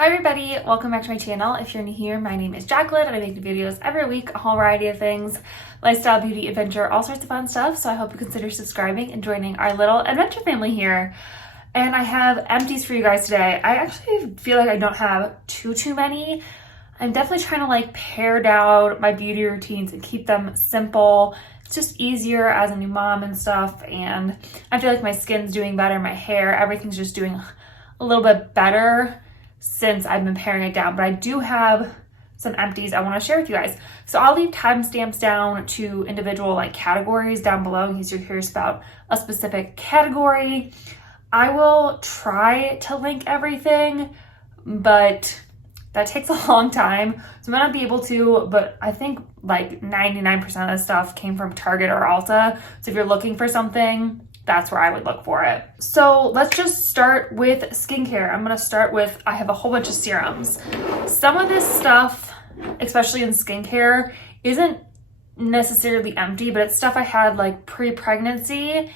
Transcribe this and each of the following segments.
Hi everybody, welcome back to my channel. If you're new here, my name is Jacqueline and I make videos every week, a whole variety of things, lifestyle, beauty, adventure, all sorts of fun stuff. So I hope you consider subscribing and joining our little adventure family here. And I have empties for you guys today. I actually feel like I don't have too many. I'm definitely trying to like pare down my beauty routines and keep them simple. It's just easier as a new mom and stuff. And I feel like my skin's doing better, my hair, everything's just doing a little bit better since I've been paring it down. But I do have some empties I want to share with you guys. So I'll leave timestamps down to individual like categories down below in case you're curious about a specific category. I will try to link everything, but that takes a long time. So I might not be able to, but I think like 99% of the stuff came from Target or Ulta. So if you're looking for something, that's where I would look for it. So let's just start with skincare. I'm gonna start with, I have a whole bunch of serums. Some of this stuff, especially in skincare, isn't necessarily empty, but it's stuff I had like pre-pregnancy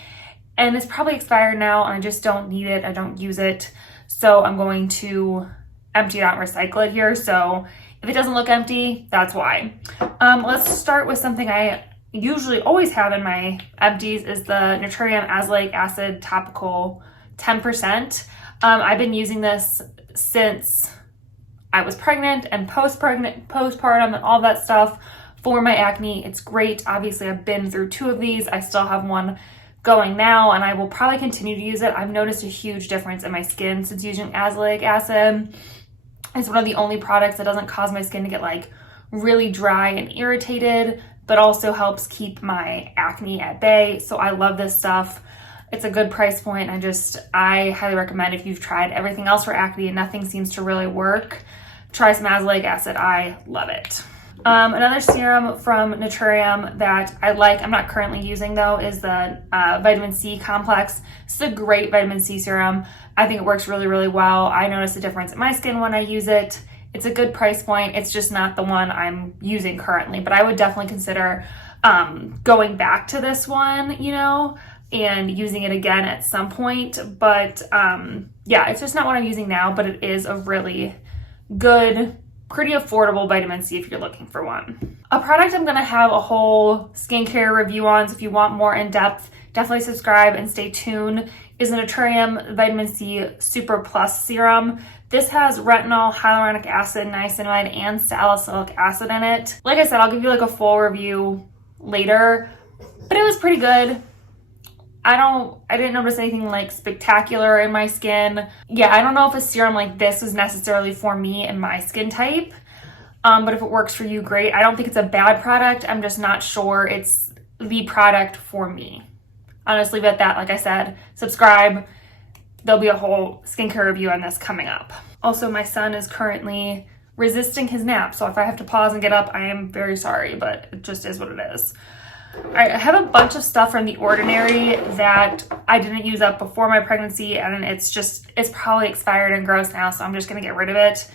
and it's probably expired now and I just don't need it, I don't use it. So I'm going to empty it out and recycle it here. So if it doesn't look empty, that's why. Let's start with something I usually always have in my empties is the Naturium Azelaic Acid Topical 10%. I've been using this since I was pregnant and postpartum and all that stuff for my acne. It's great. Obviously, I've been through 2 of these. I still have one going now and I will probably continue to use it. I've noticed a huge difference in my skin since using azelaic acid. It's one of the only products that doesn't cause my skin to get like really dry and irritated, but also helps keep my acne at bay. So I love this stuff. It's a good price point. I highly recommend if you've tried everything else for acne and nothing seems to really work, try some azelaic acid. I love it. Another serum from Naturium that I like, I'm not currently using though, is the vitamin C complex. It's a great vitamin C serum. I think it works really, really well. I notice a difference in my skin when I use it. It's a good price point. It's just not the one I'm using currently, but I would definitely consider going back to this one, you know, and using it again at some point. But yeah, it's just not what I'm using now, but it is a really good, pretty affordable vitamin C if you're looking for one. A product I'm gonna have a whole skincare review on, so if you want more in depth, definitely subscribe and stay tuned, is the Naturium Vitamin C Super Plus Serum. This has retinol, hyaluronic acid, niacinamide, and salicylic acid in it. Like I said, I'll give you like a full review later, but it was pretty good. I didn't notice anything like spectacular in my skin. Yeah, I don't know if a serum like this is necessarily for me and my skin type, but if it works for you, great. I don't think it's a bad product. I'm just not sure it's the product for me. I'll just leave it at that. Like I said, subscribe. There'll be a whole skincare review on this coming up. Also, my son is currently resisting his nap, so if I have to pause and get up, I am very sorry, but it just is what it is. All right, I have a bunch of stuff from The Ordinary that I didn't use up before my pregnancy, and it's probably expired and gross now, so I'm just gonna get rid of it.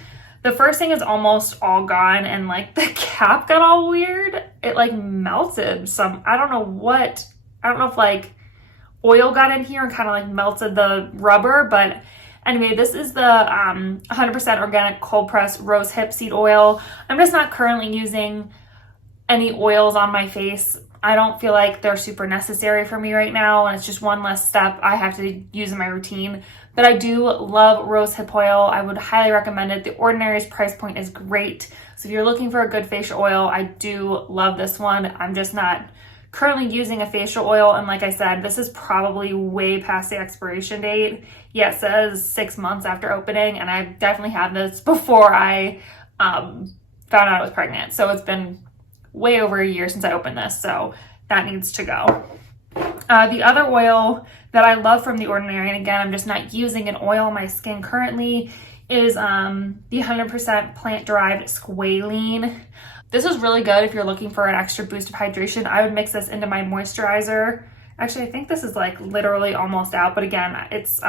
The first thing is almost all gone, and like the cap got all weird. It like melted some, I don't know if like oil got in here and kind of like melted the rubber, but anyway, this is the 100% organic cold pressed rose hip seed oil. I'm just not currently using any oils on my face. I don't feel like they're super necessary for me right now, and it's just one less step I have to use in my routine. But I do love rose hip oil. I would highly recommend it. The Ordinary's price point is great. So if you're looking for a good facial oil, I do love this one. I'm just not currently using a facial oil, and like I said, this is probably way past the expiration date. Yeah, it says 6 months after opening, and I definitely had this before I found out I was pregnant. So it's been way over a year since I opened this, so that needs to go. The other oil that I love from The Ordinary, and again, I'm just not using an oil on my skin currently, is the 100% plant-derived Squalane. This is really good if you're looking for an extra boost of hydration. I would mix this into my moisturizer. Actually, I think this is like literally almost out, but again, it's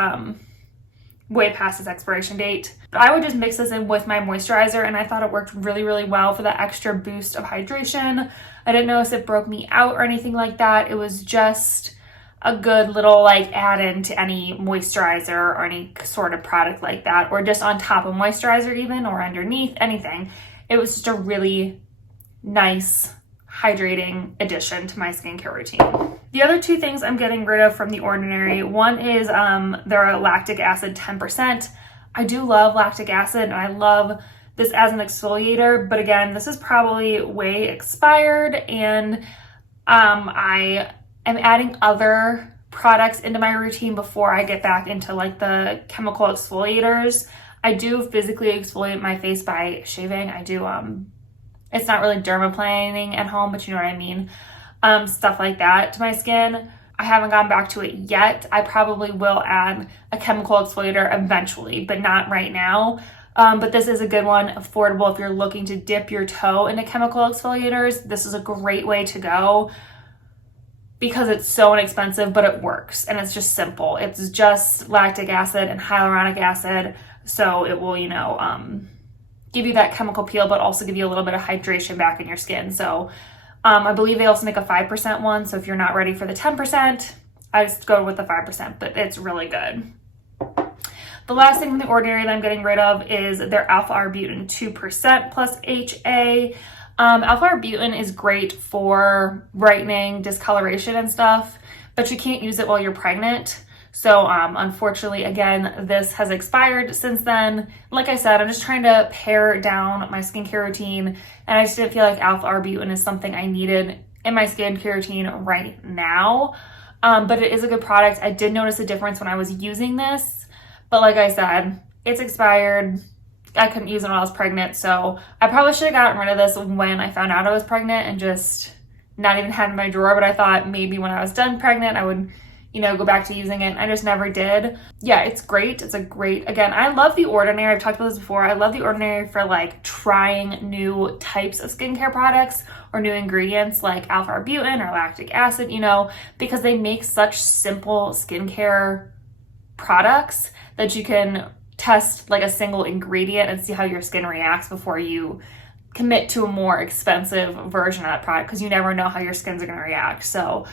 way past its expiration date. But I would just mix this in with my moisturizer, and I thought it worked really, really well for the extra boost of hydration. I didn't notice it broke me out or anything like that. It was just a good little like add-in to any moisturizer or any sort of product like that, or just on top of moisturizer even, or underneath, anything. It was just a really nice hydrating addition to my skincare routine. The other two things I'm getting rid of from The Ordinary, one is their lactic acid 10%. I do love lactic acid and I love this as an exfoliator, but again, this is probably way expired, and I am adding other products into my routine before I get back into like the chemical exfoliators. I do physically exfoliate my face by shaving. I do it's not really dermaplaning at home, but you know what I mean. Stuff like that to my skin. I haven't gone back to it yet. I probably will add a chemical exfoliator eventually, but not right now. But this is a good one, affordable. If you're looking to dip your toe into chemical exfoliators, this is a great way to go because it's so inexpensive, but it works and it's just simple. It's just lactic acid and hyaluronic acid. So it will, you know, give you that chemical peel, but also give you a little bit of hydration back in your skin. So I believe they also make a 5% one. So if you're not ready for the 10%, I just go with the 5%, but it's really good. The last thing from The Ordinary that I'm getting rid of is their Alpha Arbutin 2% plus HA. Alpha Arbutin is great for brightening, discoloration and stuff, but you can't use it while you're pregnant. So unfortunately, again, this has expired since then. Like I said, I'm just trying to pare down my skincare routine, and I just didn't feel like Alpha Arbutin is something I needed in my skincare routine right now. But it is a good product. I did notice a difference when I was using this. But like I said, it's expired. I couldn't use it when I was pregnant, so I probably should have gotten rid of this when I found out I was pregnant and just not even had it in my drawer. But I thought maybe when I was done pregnant, I would, you know, go back to using it. I just never did. Yeah, it's great. It's a great, again, I love The Ordinary. I've talked about this before. I love The Ordinary for like trying new types of skincare products or new ingredients like Alpha Arbutin or lactic acid, you know, because they make such simple skincare products that you can test like a single ingredient and see how your skin reacts before you commit to a more expensive version of that product, because you never know how your skin's going to react. So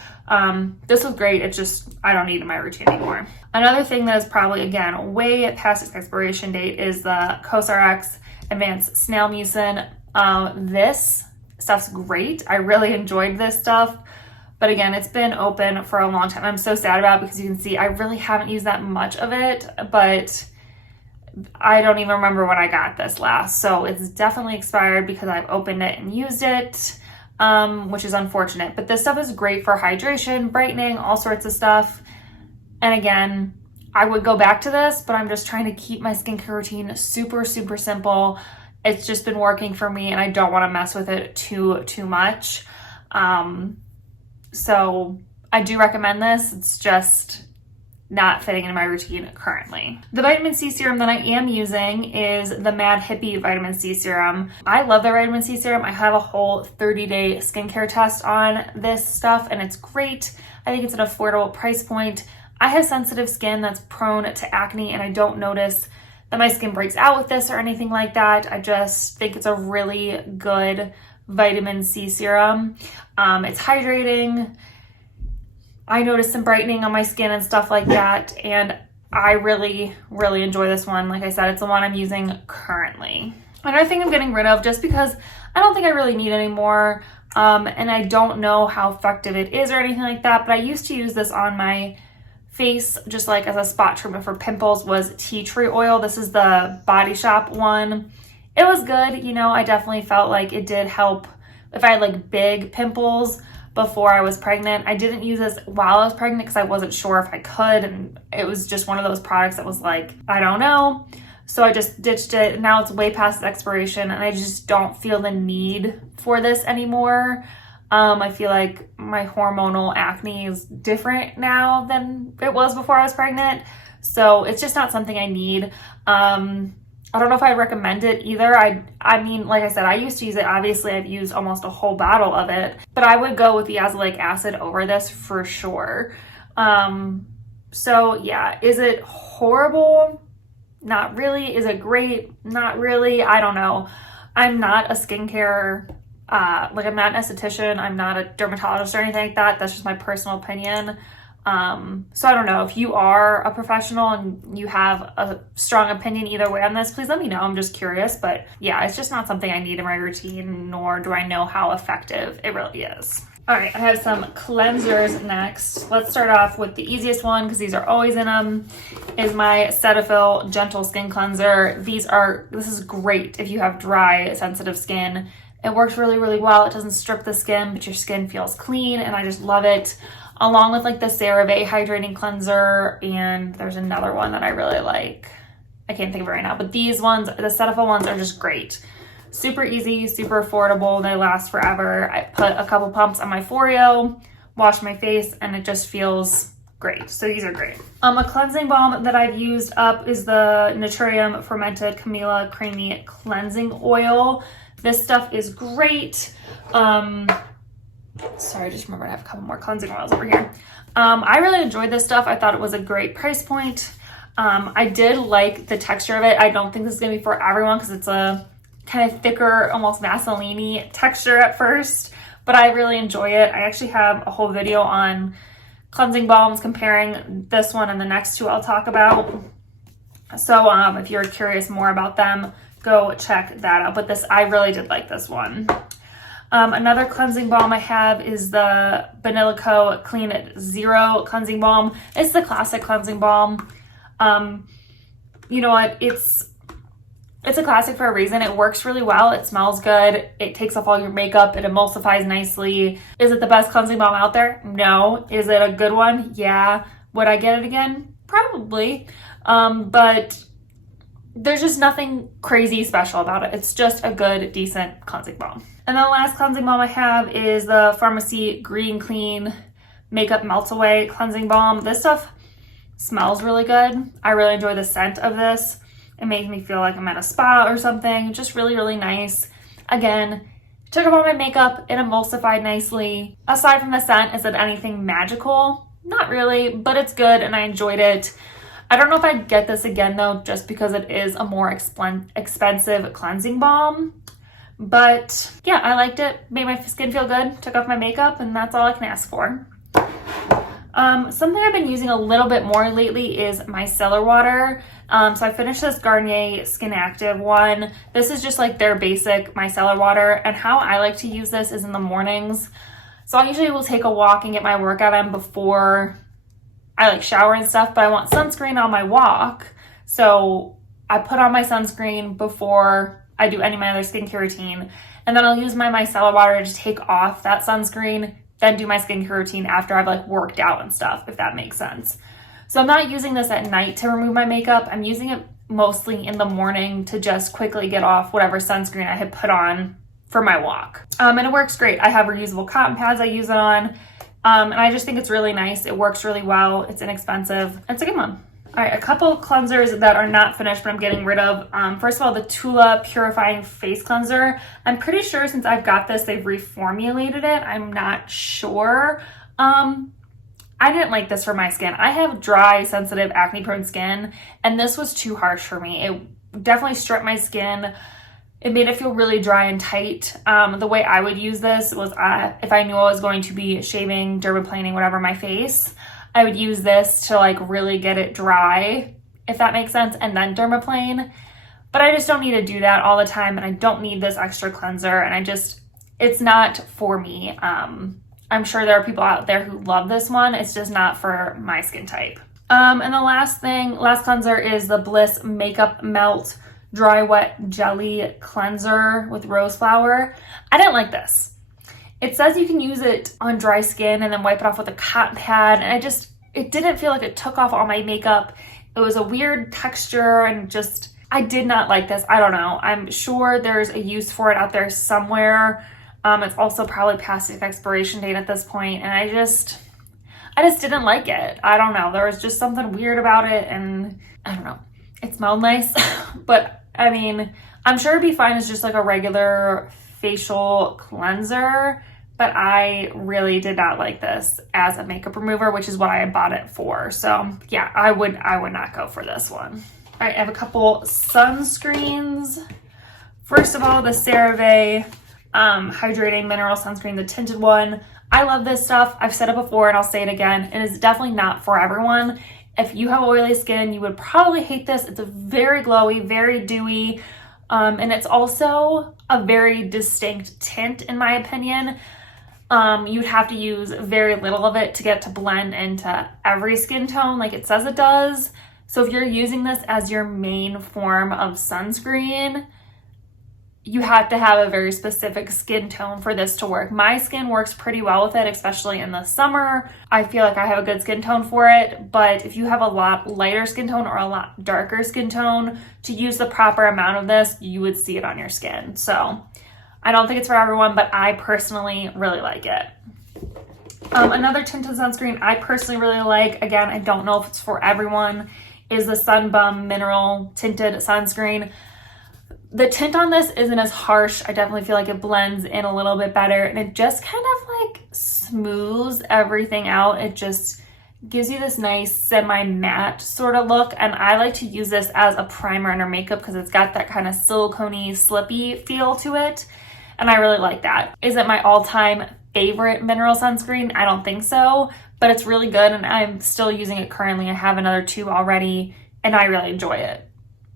this was great. It's just, I don't need it in my routine anymore. Another thing that is probably, again, way past its expiration date is the COSRXAdvanced Snail Mucin. This stuff's great. I really enjoyed this stuff. But again, it's been open for a long time. I'm so sad about it because you can see I really haven't used that much of it, but I don't even remember when I got this last. So it's definitely expired because I've opened it and used it, which is unfortunate. But this stuff is great for hydration, brightening, all sorts of stuff. And again, I would go back to this, but I'm just trying to keep my skincare routine super, super simple. It's just been working for me and I don't want to mess with it too much. So I do recommend this. It's just not fitting into my routine currently. The vitamin C serum that I am using is the Mad HippieVitamin C Serum. I love the vitamin C serum. I have a whole 30-day skincare test on this stuff and it's great. I think it's an affordable price point. I have sensitive skin that's prone to acne and I don't notice that my skin breaks out with this or anything like that. I just think it's a really good vitamin C serum. It's hydrating. I noticed some brightening on my skin and stuff like that, and I really, really enjoy this one. Like I said, it's the one I'm using currently. Another thing I'm getting rid of just because I don't think I really need anymore, and I don't know how effective it is or anything like that, but I used to use this on my face just like as a spot treatment for pimples, was tea tree oil. This is the Body Shop one. It was good, you know, I definitely felt like it did help if I had like big pimples before I was pregnant. I didn't use this while I was pregnant because I wasn't sure if I could, and it was just one of those products that was like, I don't know. So I just ditched it. Now it's way past its expiration and I just don't feel the need for this anymore. I feel like my hormonal acne is different now than it was before I was pregnant. So it's just not something I need. I don't know if I recommend it either. I mean, like I said, I used to use it. Obviously, I've used almost a whole bottle of it, but I would go with the Azelaic acid over this for sure. So yeah, is it horrible? Not really. Is it great? Not really. I don't know. I'm not a skincare, I'm not an esthetician. I'm not a dermatologist or anything like that. That's just my personal opinion. So I don't know if you are a professional and you have a strong opinion either way on this, please let me know. I'm just curious, but yeah, it's just not something I need in my routine, nor do I know how effective it really is. All right, I have some cleansers next. Let's start off with the easiest one, because these are always in them, is my CetaphilGentle Skin Cleanser. This is great if you have dry, sensitive skin. It works really, really well. It doesn't strip the skin, but your skin feels clean, and I just love it. Along with like the CeraVe Hydrating Cleanser, and there's another one that I really like. I can't think of it right now, but these ones, the Cetaphil ones, are just great. Super easy, super affordable. They last forever. I put a couple pumps on my Foreo, wash my face, and it just feels great. So these are great. A cleansing balm that I've used up is the Naturium Fermented Camellia Creamy Cleansing Oil. This stuff is great. Sorry, I just remembered I have a couple more cleansing oils over here. I really enjoyed this stuff. I thought it was a great price point. I did like the texture of it. I don't think this is going to be for everyone because it's a kind of thicker, almost Vaseline-y texture at first, but I really enjoy it. I actually have a whole video on cleansing balms comparing this one and the next two I'll talk about. So if you're curious more about them, go check that out. But I really did like this one. Another cleansing balm I have is the Banila Clean Zero Cleansing Balm. It's the classic cleansing balm. You know what? It's a classic for a reason. It works really well. It smells good. It takes off all your makeup. It emulsifies nicely. Is it the best cleansing balm out there? No. Is it a good one? Yeah. Would I get it again? Probably. But there's just nothing crazy special about it. It's just a good, decent cleansing balm. And then the last cleansing balm I have is the Pharmacy Green Clean Makeup Melt Away Cleansing Balm. This stuff smells really good. I really enjoy the scent of this. It makes me feel like I'm at a spa or something. Just really, really nice. Again, took off all my makeup. It emulsified nicely. Aside from the scent, is it anything magical? Not really, but it's good and I enjoyed it. I don't know if I'd get this again though, just because it is a more expensive cleansing balm. But yeah, I liked it. Made my skin feel good. Took off my makeup, and that's all I can ask for. Something I've been using a little bit more lately is micellar water. So I finished this Garnier Skin Active one. This is just like their basic micellar water, and how I like to use this is in the mornings. So I usually will take a walk and get my workout in before I like shower and stuff, but I want sunscreen on my walk. So I put on my sunscreen before I do any of my other skincare routine, and then I'll use my micellar water to take off that sunscreen, then do my skincare routine after I've like worked out and stuff, if that makes sense. So I'm not using this at night to remove my makeup. I'm using it mostly in the morning to just quickly get off whatever sunscreen I had put on for my walk. And it works great. I have reusable cotton pads I use it on, and I just think it's really nice. It works really well. It's inexpensive. It's a good one. All right, a couple cleansers that are not finished, but I'm getting rid of. First of all, the Tula Purifying Face Cleanser. I'm pretty sure since I've got this, they've reformulated it. I'm not sure. I didn't like this for my skin. I have dry, sensitive, acne-prone skin, and this was too harsh for me. It definitely stripped my skin. It made it feel really dry and tight. The way I would use this was if I knew I was going to be shaving, dermaplaning, whatever, my face, I would use this to like really get it dry, if that makes sense, and then dermaplane. But I just don't need to do that all the time, and I don't need this extra cleanser, and it's not for me. I'm sure there are people out there who love this one. It's just not for my skin type. And the last cleanser is the Bliss Makeup Melt Dry Wet Jelly Cleanser with rose flower. I didn't like this. It says you can use it on dry skin and then wipe it off with a cotton pad, and it didn't feel like it took off all my makeup. It was a weird texture, and I did not like this. I don't know. I'm sure there's a use for it out there somewhere. It's also probably past its expiration date at this point, and I just didn't like it. I don't know. There was just something weird about it, and I don't know. It smelled nice, but I mean, I'm sure it'd be fine as just like a regular facial cleanser, but I really did not like this as a makeup remover, which is what I bought it for. So yeah, I would not go for this one. All right, I have a couple sunscreens. First of all, the CeraVe hydrating mineral sunscreen, the tinted one. I love this stuff. I've said it before and I'll say it again. It is definitely not for everyone. If you have oily skin, you would probably hate this. It's a very glowy, very dewy, and it's also a very distinct tint in my opinion. You'd have to use very little of it to get it to blend into every skin tone like it says it does. So if you're using this as your main form of sunscreen, you have to have a very specific skin tone for this to work. My skin works pretty well with it, especially in the summer. I feel like I have a good skin tone for it, but if you have a lot lighter skin tone or a lot darker skin tone, to use the proper amount of this, you would see it on your skin. So I don't think it's for everyone, but I personally really like it. Another tinted sunscreen I personally really like, again, I don't know if it's for everyone, is the Sun Bum Mineral Tinted Sunscreen. The tint on this isn't as harsh. I definitely feel like it blends in a little bit better, and it just kind of like smooths everything out. It just gives you this nice semi-matte sort of look, and I like to use this as a primer under makeup because it's got that kind of silicone-y, slippy feel to it, and I really like that. Is it my all-time favorite mineral sunscreen? I don't think so, but it's really good, and I'm still using it currently. I have another 2 already, and I really enjoy it.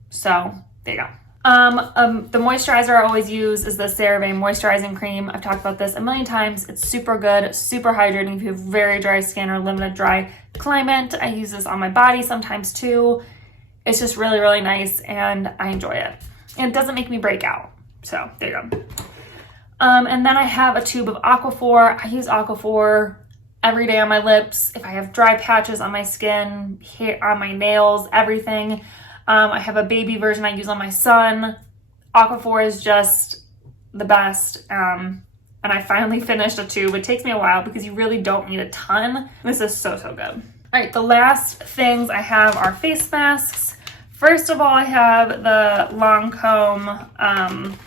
So there you go. The moisturizer I always use is the CeraVe Moisturizing Cream. I've talked about this a million times. It's super good, super hydrating if you have very dry skin or limited dry climate. I use this on my body sometimes too. It's just really, really nice and I enjoy it. And it doesn't make me break out. So there you go. And then I have a tube of Aquaphor. I use Aquaphor every day on my lips. If I have dry patches on my skin, hair, on my nails, everything. I have a baby version I use on my son. Aquaphor is just the best. And I finally finished a tube. It takes me a while because you really don't need a ton. This is so, so good. All right, the last things I have are face masks. First of all, I have the Lancome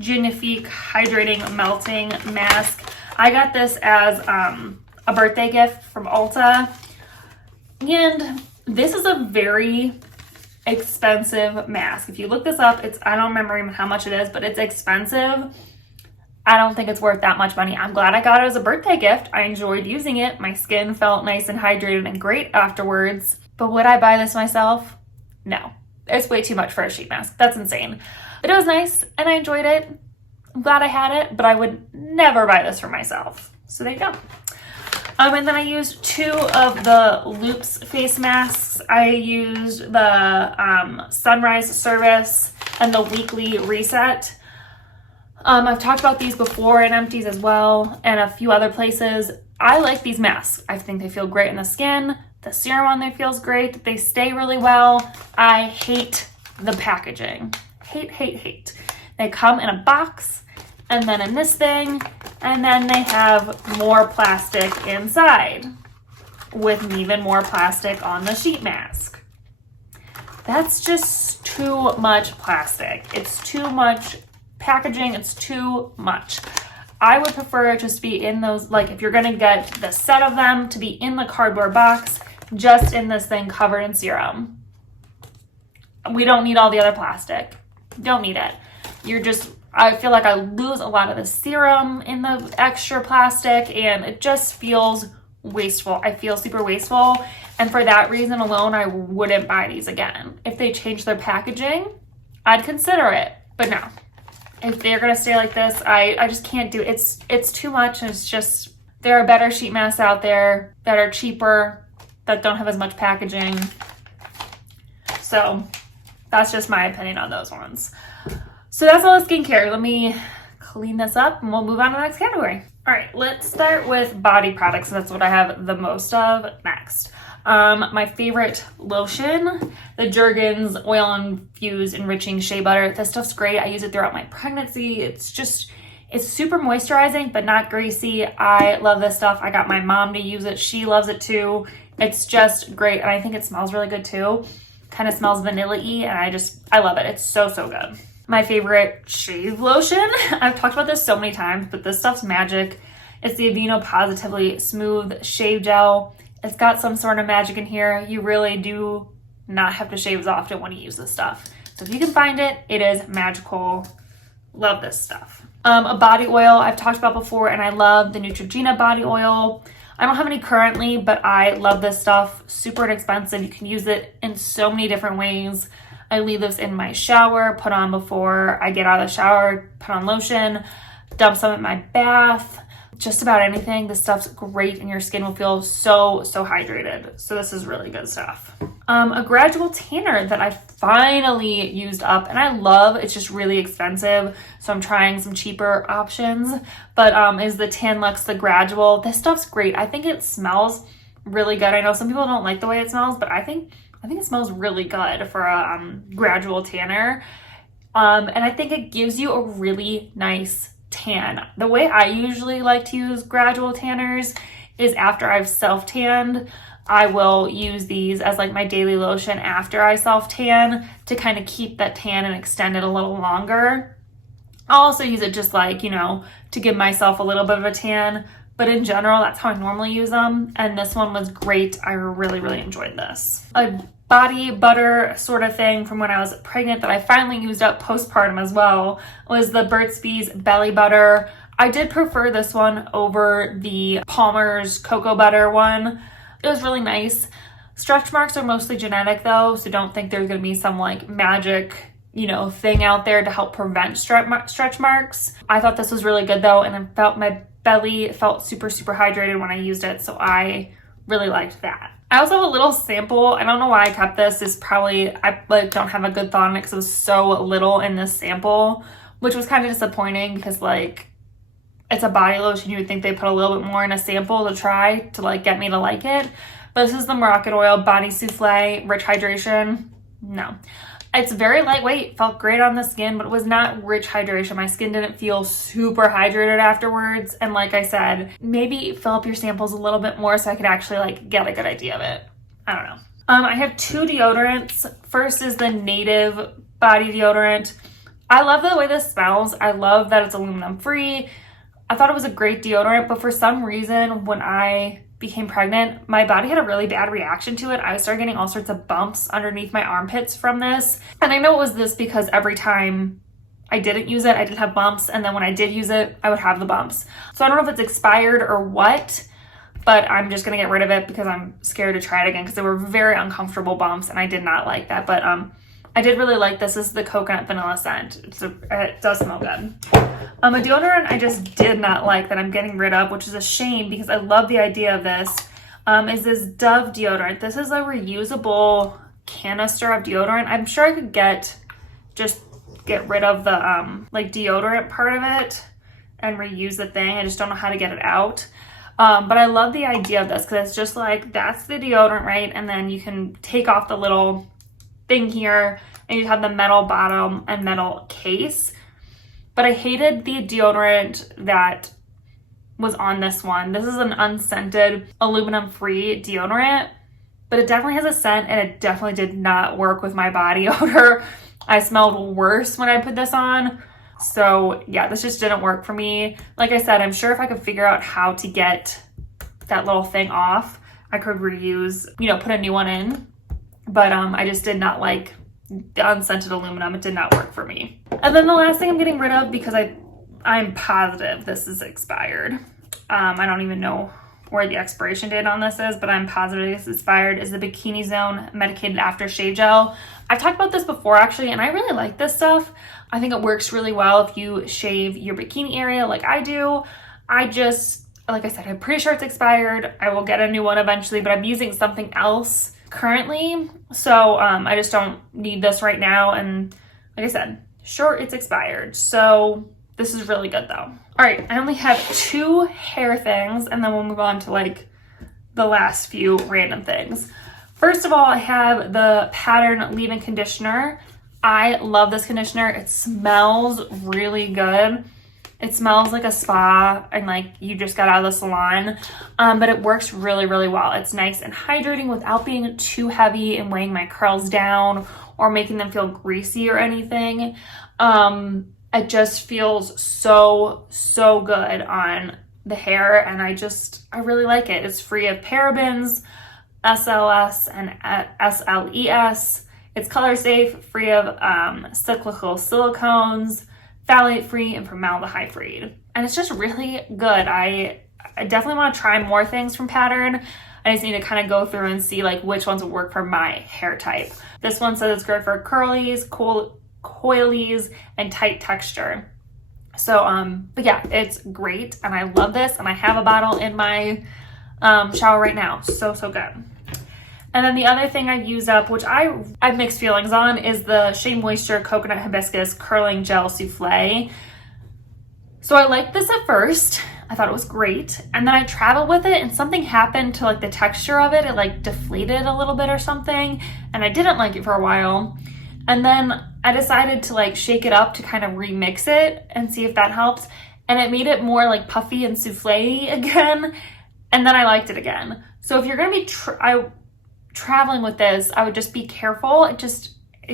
Genifique Hydrating Melting Mask. I got this as a birthday gift from Ulta. And this is a very expensive mask. If you look this up, I don't remember even how much it is, but it's expensive. I don't think it's worth that much money. I'm glad I got it as a birthday gift. I enjoyed using it. My skin felt nice and hydrated and great afterwards. But would I buy this myself? No. It's way too much for a sheet mask. That's insane. But it was nice and I enjoyed it. I'm glad I had it, but I would never buy this for myself. So there you go. And then I used 2 of the Loops face masks. I used the Sunrise Service and the Weekly Reset. I've talked about these before in Empties as well and a few other places. I like these masks. I think they feel great in the skin. The serum on there feels great. They stay really well. I hate the packaging. Hate, hate, hate. They come in a box and then in this thing, and then they have more plastic inside with even more plastic on the sheet mask. That's just too much plastic. It's too much packaging. It's too much. I would prefer it just be in those, like if you're gonna get the set of them, to be in the cardboard box, just in this thing covered in serum. We don't need all the other plastic. Don't need it. I feel like I lose a lot of the serum in the extra plastic and it just feels wasteful. I feel super wasteful. And for that reason alone, I wouldn't buy these again. If they change their packaging, I'd consider it, but no. If they're gonna stay like this, I just can't do it. It's too much. And it's just, there are better sheet masks out there that are cheaper, that don't have as much packaging. So that's just my opinion on those ones. So that's all the skincare. Let me clean this up and we'll move on to the next category. All right, let's start with body products. That's what I have the most of next. My favorite lotion, the Jergens Oil Infused Enriching Shea Butter. This stuff's great. I use it throughout my pregnancy. It's super moisturizing, but not greasy. I love this stuff. I got my mom to use it. She loves it too. It's just great. And I think it smells really good too. Kind of smells vanilla-y and I love it. It's so, so good. My favorite shave lotion. I've talked about this so many times, but this stuff's magic. It's the Aveeno Positively Smooth Shave Gel. It's got some sort of magic in here. You really do not have to shave as often when you use this stuff. So if you can find it, it is magical. Love this stuff. A body oil I've talked about before, and I love the Neutrogena body oil. I don't have any currently, but I love this stuff. Super inexpensive. You can use it in so many different ways. I leave this in my shower, put on before I get out of the shower, put on lotion, dump some in my bath, just about anything. This stuff's great and your skin will feel so hydrated. So this is really good stuff. A gradual tanner that I finally used up and I love. It's just really expensive, so I'm trying some cheaper options, but is the Tan Luxe the gradual. This stuff's great. I think it smells really good. I know some people don't like the way it smells, but I think it smells really good for a gradual tanner. And I think it gives you a really nice tan. The way I usually like to use gradual tanners is after I've self-tanned. I will use these as like my daily lotion after I self-tan to kind of keep that tan and extend it a little longer. I'll also use it just like, you know, to give myself a little bit of a tan. But in general, that's how I normally use them. And this one was great. I really enjoyed this. A body butter sort of thing from when I was pregnant that I finally used up postpartum as well was the Burt's Bees Belly Butter. I did prefer this one over the Palmer's Cocoa Butter one. It was really nice. Stretch marks are mostly genetic though, so don't think there's going to be some like magic, you know, thing out there to help prevent stretch marks. I thought this was really good though, and I felt my belly felt super hydrated when I used it, so I really liked that. I also have a little sample. I don't know why I kept this. It's probably, I like don't have a good thought on it because it was so little in this sample, which was kind of disappointing because like it's a body lotion. You would think they put a little bit more in a sample to try to like get me to like it. But this is the Moroccan Oil Body Souffle Rich Hydration. No. It's very lightweight, felt great on the skin, but it was not rich hydration. My skin didn't feel super hydrated afterwards. And like I said, maybe fill up your samples a little bit more so I could actually like get a good idea of it. I don't know. I have two deodorants. First is the Native Body Deodorant. I love the way this smells. I love that it's aluminum free. I thought it was a great deodorant, but for some reason when I became pregnant, my body had a really bad reaction to it. I started getting all sorts of bumps underneath my armpits from this. And I know it was this because every time I didn't use it, I did have bumps. And then when I did use it, I would have the bumps. So I don't know if it's expired or what, but I'm just going to get rid of it because I'm scared to try it again because they were very uncomfortable bumps and I did not like that. But I did really like this. This is the coconut vanilla scent. It does smell good. A deodorant I just did not like that I'm getting rid of, which is a shame because I love the idea of this, is this Dove deodorant. This is a reusable canister of deodorant. I'm sure I could get rid of the like deodorant part of it and reuse the thing. I just don't know how to get it out. But I love the idea of this because it's just like, that's the deodorant, right? And then you can take off the little thing here and you have the metal bottom and metal case. But I hated the deodorant that was on this one. This is an unscented aluminum-free deodorant, but it definitely has a scent and it definitely did not work with my body odor. I smelled worse when I put this on. So yeah, this just didn't work for me. Like I said, I'm sure if I could figure out how to get that little thing off, I could reuse, you know, put a new one in. But I just did not like the unscented aluminum. It did not work for me. And then the last thing I'm getting rid of, because I'm positive this is expired. I don't even know where the expiration date on this is, but I'm positive it's expired, is the Bikini Zone Medicated Aftershave Gel. I've talked about this before actually, and I really like this stuff. I think it works really well if you shave your bikini area like I do. Like I said, I'm pretty sure it's expired. I will get a new one eventually, but I'm using something else currently. So I just don't need this right now. And like I said, sure, it's expired. So this is really good though. All right, I only have 2 hair things and then we'll move on to like the last few random things. First of all, I have the Pattern Leave-In Conditioner. I love this conditioner. It smells really good. It smells like a spa and like you just got out of the salon, but it works really well. It's nice and hydrating without being too heavy and weighing my curls down or making them feel greasy or anything. It just feels so good on the hair and I really like it. It's free of parabens, SLS and SLES. It's color safe, free of cyclical silicones, phthalate free and formaldehyde free. And it's just really good. I definitely want to try more things from Pattern. I just need to kind of go through and see like which ones would work for my hair type. This one says it's good for curlies, coilies, and tight texture. So, but yeah, it's great. And I love this. And I have a bottle in my shower right now. So good. And then the other thing I've used up, which I have mixed feelings on, is the Shea Moisture Coconut Hibiscus Curling Gel Souffle. So I liked this at first. I thought it was great. And then I traveled with it and something happened to like the texture of it. It like deflated a little bit or something. And I didn't like it for a while. And then I decided to like shake it up to kind of remix it and see if that helps. And it made it more like puffy and souffle again. And then I liked it again. So if you're going to be traveling with this, I would just be careful. It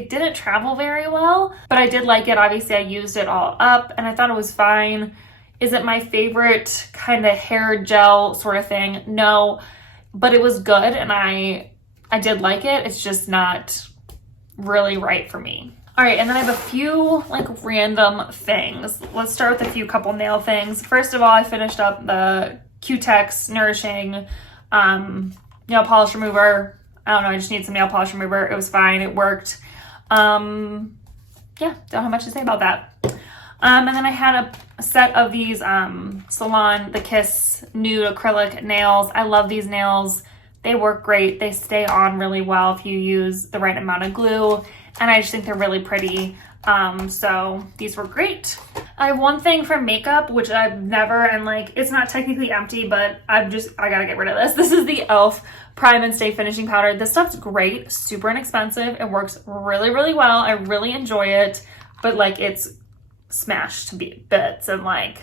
didn't travel very well, but I did like it. Obviously I used it all up and I thought it was fine. Is it my favorite kind of hair gel sort of thing? No, but it was good and I did like it. It's just not really right for me. All right, and then I have a few like random things. Let's start with a few couple nail things. First of all, I finished up the Q-Tex Nourishing nail polish remover. I don't know, I just need some nail polish remover. It was fine, it worked. Yeah, don't have much to say about that. And then I had a set of these Salon The Kiss nude acrylic nails. I love these nails. They work great. They stay on really well if you use the right amount of glue. And I just think they're really pretty. So these were great. I have one thing for makeup, which I've never, and like, it's not technically empty, but I gotta get rid of this. This is the e.l.f. Prime and Stay Finishing Powder. This stuff's great, super inexpensive. It works really, really well. I really enjoy it, but like it's smashed to bits and like,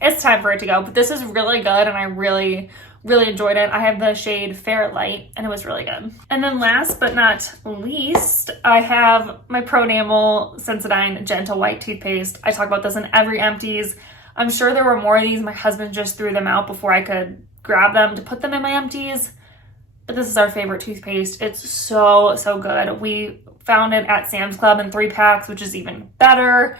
it's time for it to go. But this is really good and I really enjoyed it. I have the shade Fair Light and it was really good. And then last but not least, I have my Pronamel Sensodyne Gentle White Toothpaste. I talk about this in every Empties. I'm sure there were more of these. My husband just threw them out before I could grab them to put them in my Empties. But this is our favorite toothpaste. It's so good. We found it at Sam's Club in 3-packs, which is even better.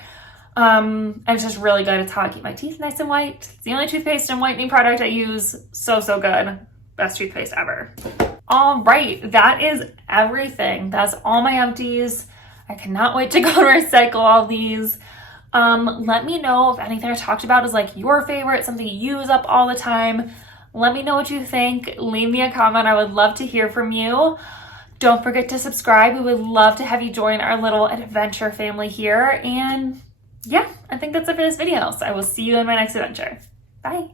And it's just really good. It's how I keep my teeth nice and white. It's the only toothpaste and whitening product I use. So good. Best toothpaste ever. All right, that is everything. That's all my Empties. I cannot wait to go to recycle all these. Let me know if anything I talked about is like your favorite, something you use up all the time. Let me know what you think. Leave me a comment. I would love to hear from you. Don't forget to subscribe. We would love to have you join our little adventure family here. And yeah, I think that's it for this video. So I will see you in my next adventure. Bye.